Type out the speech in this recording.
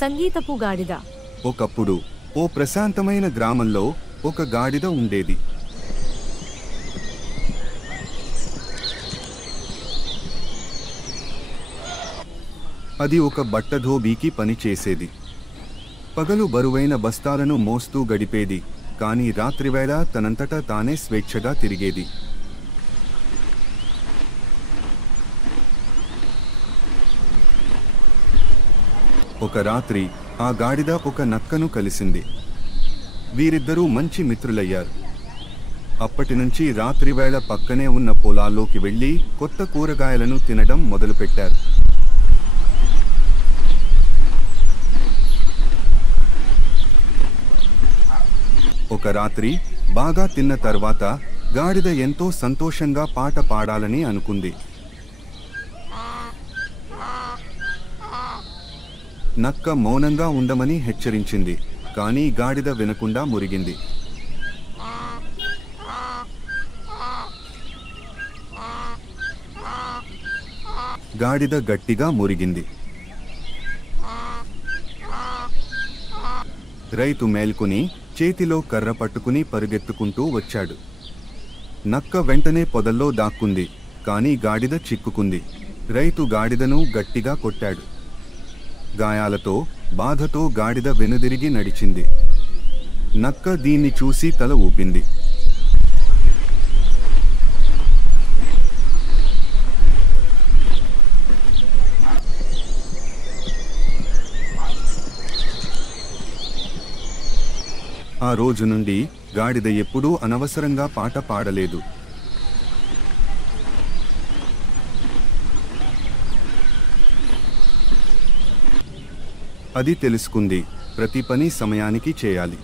సంగీతపు గాడిద. ఒకప్పుడు ఓ ప్రశాంతమైన గ్రామంలో ఒక గాడిద ఉండేది. అది ఒక బట్టధోబీకి పని చేసేది. పగలు బరువైన బస్తాలను మోస్తూ గడిపేది, కానీ రాత్రివేళ తనంతటా తానే స్వేచ్ఛగా తిరిగేది. ఒక రాత్రి ఆ గాడిద ఒక నక్కను కలిసింది. వీరిద్దరూ మంచి మిత్రులయ్యారు. అప్పటినుంచి రాత్రివేళ పక్కనే ఉన్న పొలాల్లోకి వెళ్లి కొత్త కూరగాయలను తినడం మొదలుపెట్టారు. ఒక రాత్రి బాగా తిన్న తర్వాత గాడిద ఎంతో సంతోషంగా పాట పాడాలని అనుకుంది. నక్క మౌనంగా ఉండమని హెచ్చరించింది, కానీ గాడిద వినకుండా మురిగింది. గాడిద గట్టిగా మురిగింది. రైతు మేల్కొని చేతిలో కర్ర పట్టుకుని పరుగెత్తుకుంటూ వచ్చాడు. నక్క వెంటనే పొదల్లో దాక్కుంది, కానీ గాడిద చిక్కుకుంది. రైతు గాడిదను గట్టిగా కొట్టాడు. గాయాలతో బాధతో గాడిద వెనుదిరిగి నడిచింది. నక్క దీన్ని చూసి తల ఊపింది. ఆ రోజు నుండి గాడిద ఎప్పుడూ అనవసరంగా పాట పాడలేదు. అది తెలుసుకుంది, ప్రతి పని సమయానికి చేయాలి.